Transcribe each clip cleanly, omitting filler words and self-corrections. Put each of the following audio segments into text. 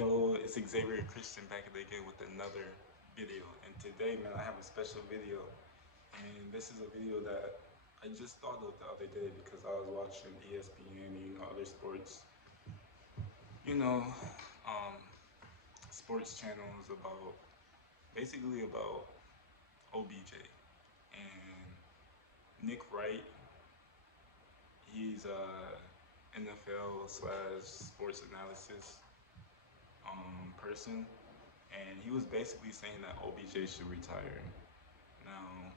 Yo, it's Xavier Christian back again with another video. And today, man, I have a special video. And this is a video that I just thought of the other day because I was watching ESPN and, other sports, you know, um, sports channels about, basically about OBJ. And Nick Wright, he's a NFL slash sports analysis person. And he was basically saying that OBJ should retire. Now,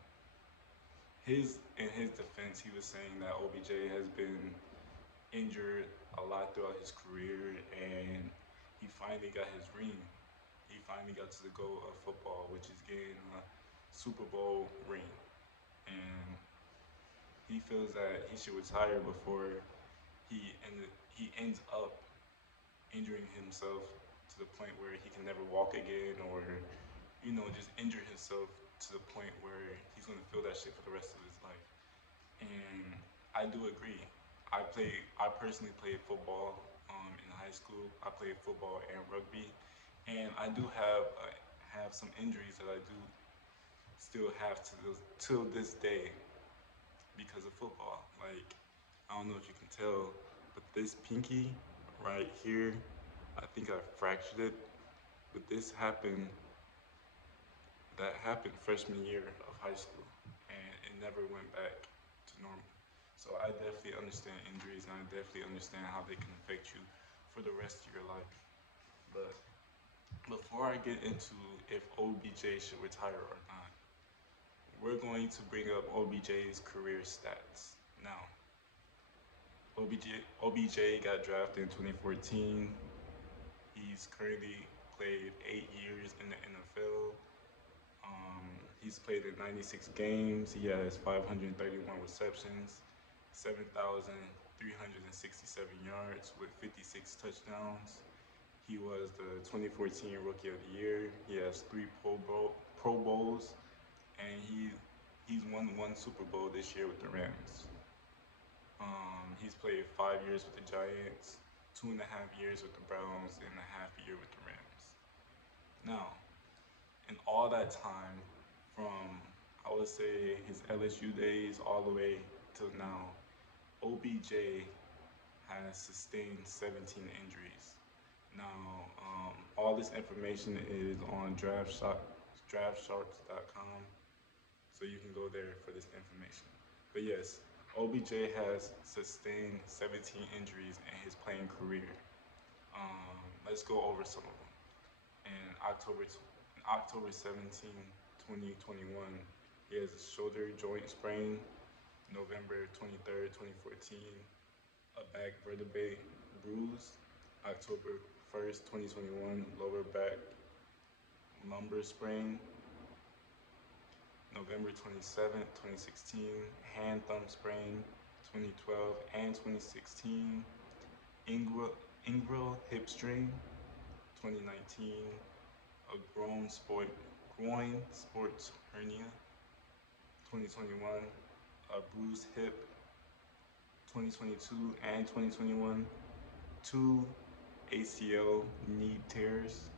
in his defense, he was saying that OBJ has been injured a lot throughout his career, and he finally got his ring. He finally got to the goal of football, which is getting a Super Bowl ring. And he feels that he should retire before he ends up injuring himself to the point where he can never walk again, or just injure himself to the point where he's gonna feel that shit for the rest of his life. And I do agree. I personally played football in high school. I played football and rugby, and I do have some injuries that I do still have till this day because of football. Like, I don't know if you can tell, but this pinky right here, I think I fractured it. But that happened freshman year of high school, and it never went back to normal. So I definitely understand injuries, and I definitely understand how they can affect you for the rest of your life. But before I get into if OBJ should retire or not, we're going to bring up OBJ's career stats. Now, OBJ got drafted in 2014. He's currently played 8 years in the NFL. He's played in 96 games. He has 531 receptions, 7,367 yards with 56 touchdowns. He was the 2014 Rookie of the Year. He has three Pro Bowls, and he's won one Super Bowl this year with the Rams. He's played 5 years with the Giants, 2.5 years with the Browns, and a half year with the Rams. Now, in all that time, from I would say his LSU days all the way till now, OBJ has sustained 17 injuries. Now, all this information is on DraftSharks.com, so you can go there for this information. But yes, OBJ has sustained 17 injuries in his playing career. Let's go over some of them. In October 17, 2021, he has a shoulder joint sprain. November 23rd, 2014, a back vertebrae bruise. October 1st, 2021, lower back lumbar sprain. November 27th, 2016, hand thumb sprain. 2012 and 2016, inguinal hip strain. 2019, a groin sports hernia. 2021, a bruised hip. 2022 and 2021, two ACL knee tears,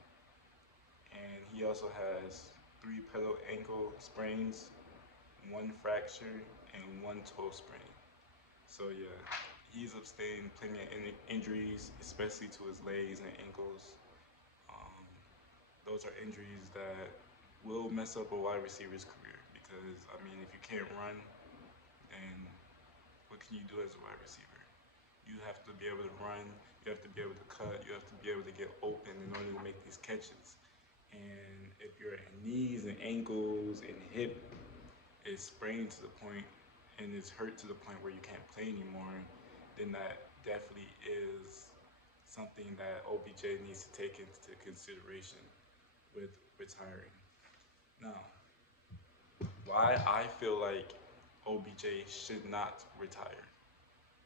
and he also has three pedal ankle sprains, one fracture, and one toe sprain. So yeah, he's sustained plenty of injuries, especially to his legs and ankles. Um, those are injuries that will mess up a wide receiver's career because, I mean, if you can't run, then what can you do as a wide receiver? You have to be able to run, you have to be able to cut, you have to be able to get open in order to make these catches. And if your knees and ankles and hip is sprained to the point and it's hurt to the point where you can't play anymore, then that definitely is something that OBJ needs to take into consideration with retiring. Now, why I feel like OBJ should not retire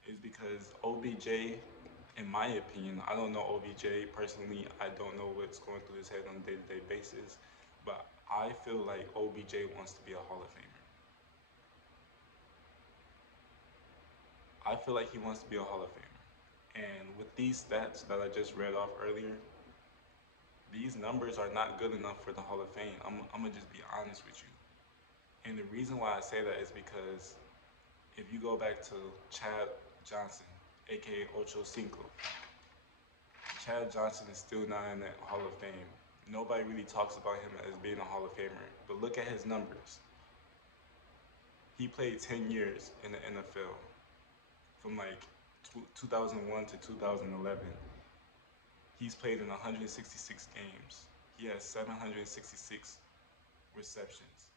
is because OBJ, in my opinion, I don't know OBJ personally. I don't know what's going through his head on a day-to-day basis, but I feel like OBJ wants to be a Hall of Famer. I feel like he wants to be a Hall of Famer. And with these stats that I just read off earlier, These numbers are not good enough for the Hall of Fame. I'm gonna just be honest with you. And the reason why I say that is because if you go back to Chad Johnson, aka Ocho Cinco, Chad Johnson is still not in the Hall of Fame. Nobody really talks about him as being a Hall of Famer. But look at his numbers. He played 10 years in the NFL from like 2001 to 2011. He's played in 166 games. He has 766 receptions.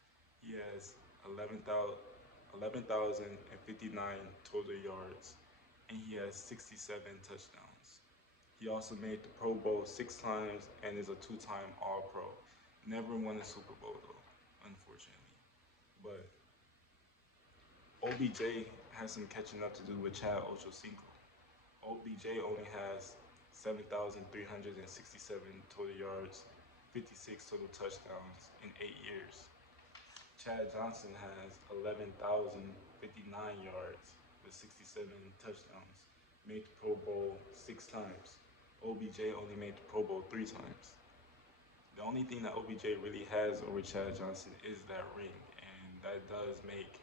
He has 11,059 total yards, and he has 67 touchdowns. He also made the Pro Bowl 6 times and is a two-time All-Pro. Never won a Super Bowl though, unfortunately. But OBJ has some catching up to do with Chad Ochocinco. OBJ only has 7,367 total yards, 56 total touchdowns in 8 years. Chad Johnson has 11,059 yards with 67 touchdowns. Made the Pro Bowl 6 times. OBJ only made the Pro Bowl 3 times. The only thing that OBJ really has over Chad Johnson is that ring, and that does make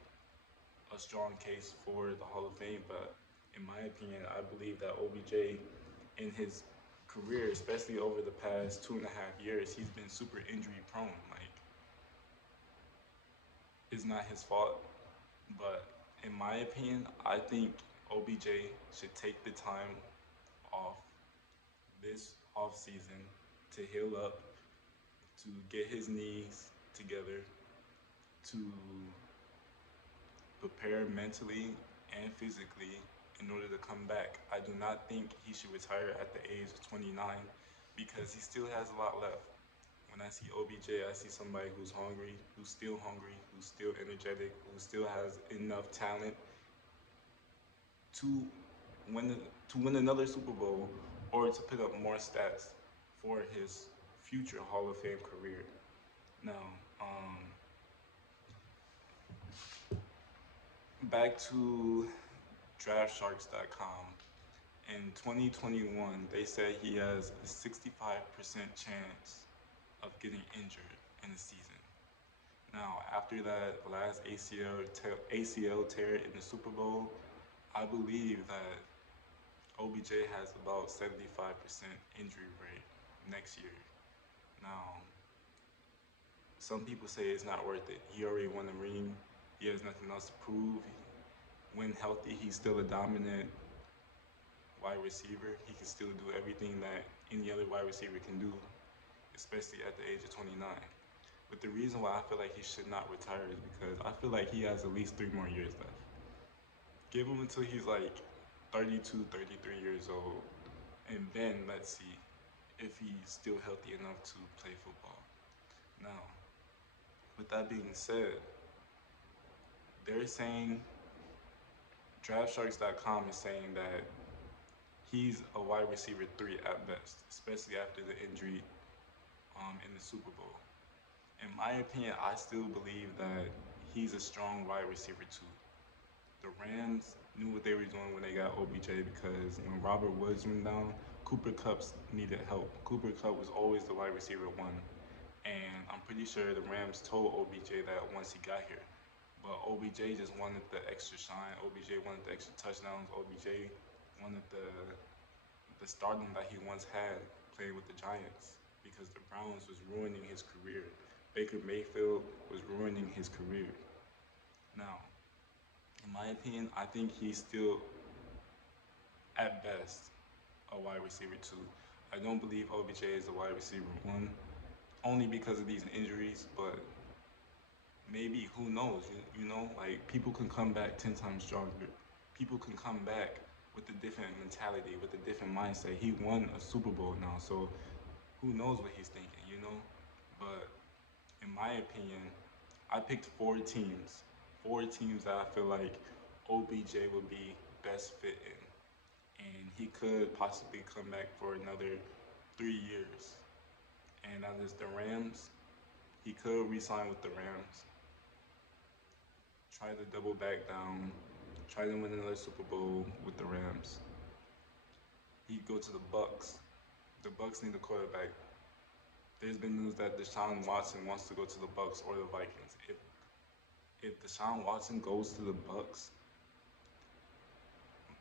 a strong case for the Hall of Fame. But in my opinion, I believe that OBJ, in his career, especially over the past 2.5 years, he's been super injury prone. Like, it's not his fault, but in my opinion, I think OBJ should take the time off this off season to heal up, to get his knees together, to prepare mentally and physically in order to come back. I do not think he should retire at the age of 29 because he still has a lot left. When I see OBJ, I see somebody who's hungry, who's still energetic, who still has enough talent to win to win another Super Bowl or to put up more stats for his future Hall of Fame career. Now, back to DraftSharks.com. In 2021, they said he has a 65% chance of getting injured in the season. Now, after that last ACL tear in the Super Bowl, I believe that OBJ has about 75% injury rate next year. Now, some people say it's not worth it. He already won the ring. He has nothing else to prove. When healthy, he's still a dominant wide receiver. He can still do everything that any other wide receiver can do, especially at the age of 29. But the reason why I feel like he should not retire is because I feel like he has at least 3 more years left. Give him until he's like 32, 33 years old, and then let's see if he's still healthy enough to play football. Now, with that being said, they're saying DraftSharks.com is saying that he's a wide receiver 3 at best, especially after the injury in the Super Bowl. In my opinion, I still believe that he's a strong wide receiver 2. The Rams knew what they were doing when they got OBJ because when Robert Woods went down, Cooper Kupp needed help. Cooper Kupp was always the wide receiver 1. And I'm pretty sure the Rams told OBJ that once he got here. But OBJ just wanted the extra shine. OBJ wanted the extra touchdowns. OBJ wanted the stardom that he once had playing with the Giants because the Browns was ruining his career. Baker Mayfield was ruining his career. Now, in my opinion, I think he's still, at best, a wide receiver 2. I don't believe OBJ is a wide receiver 1, only because of these injuries, but maybe, who knows? Like, people can come back 10 times stronger. People can come back with a different mentality, with a different mindset. He won a Super Bowl now, so who knows what he's thinking? But in my opinion, I picked 4 teams. 4 teams that I feel like OBJ would be best fit in. And he could possibly come back for another 3 years. And that is the Rams. He could re-sign with the Rams. Try to double back down. Try to win another Super Bowl with the Rams. He'd go to the Bucks. The Bucks need a quarterback. there's been news that Deshaun Watson wants to go to the Bucks or the Vikings. If Deshaun Watson goes to the Bucks,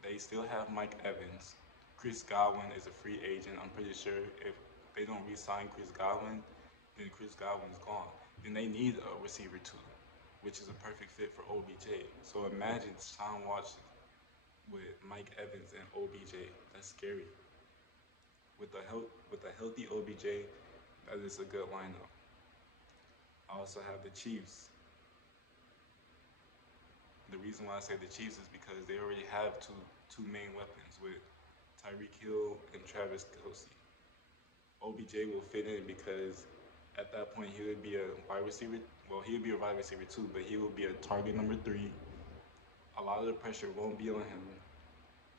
they still have Mike Evans. Chris Godwin is a free agent. I'm pretty sure if they don't re-sign Chris Godwin, then Chris Godwin's gone. Then they need a receiver too, which is a perfect fit for OBJ. So imagine Deshaun Watson with Mike Evans and OBJ. That's scary. With a healthy OBJ, that is a good lineup. I also have the Chiefs. The reason why I say the Chiefs is because they already have two main weapons with Tyreek Hill and Travis Kelce. OBJ will fit in because at that point he would be a wide receiver. Well, he would be a wide receiver too, but he will be a target number three. A lot of the pressure won't be on him.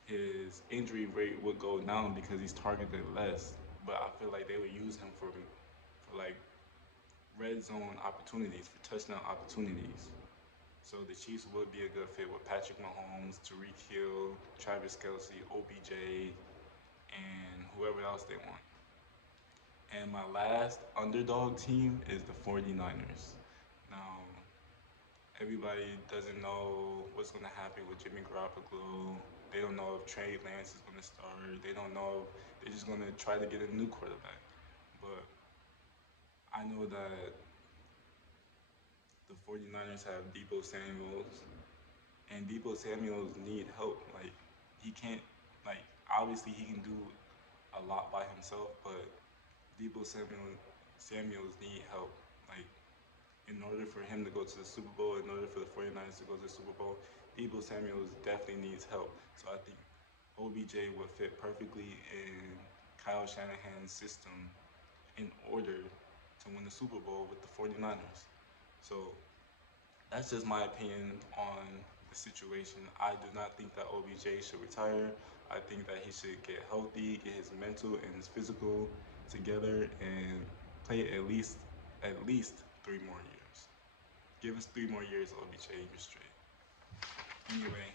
His injury rate would go down because he's targeted less. But I feel like they would use him for like red zone opportunities, for touchdown opportunities. So the Chiefs would be a good fit with Patrick Mahomes, Tariq Hill, Travis Kelce, OBJ, and whoever else they want. And my last underdog team is the 49ers. Now, everybody doesn't know what's going to happen with Jimmy Garoppolo. They don't know if Trey Lance is going to start. They don't know if they're just going to try to get a new quarterback. But I know that the 49ers have Debo Samuels, and Debo Samuels need help. Like, he can't, like, obviously he can do a lot by himself, but Samuels need help. Like, in order for him to go to the Super Bowl, in order for the 49ers to go to the Super Bowl, Debo Samuels definitely needs help. So I think OBJ would fit perfectly in Kyle Shanahan's system in order to win the Super Bowl with the 49ers. So that's just my opinion on the situation. I do not think that OBJ should retire. I think that he should get healthy, get his mental and his physical together, and play at least 3 more years. Give us 3 more years, OBJ, you're straight. Anyway,